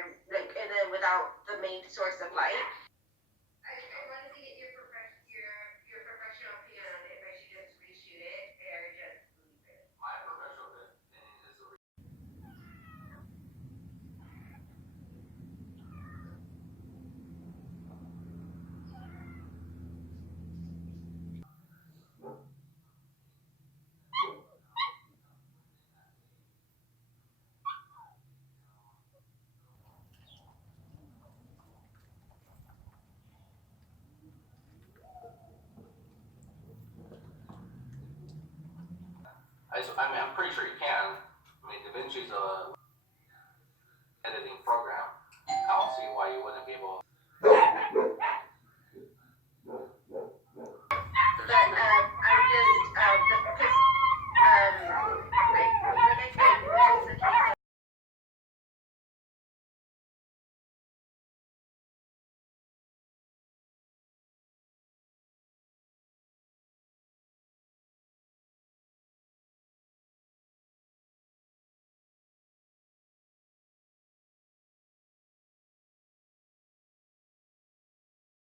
room, like without the main source of light. I wanted to get your professional opinion on if I should just reshoot it or just leave it. My professional opinion is a I mean, I'm pretty sure you can. I mean, DaVinci's a editing program.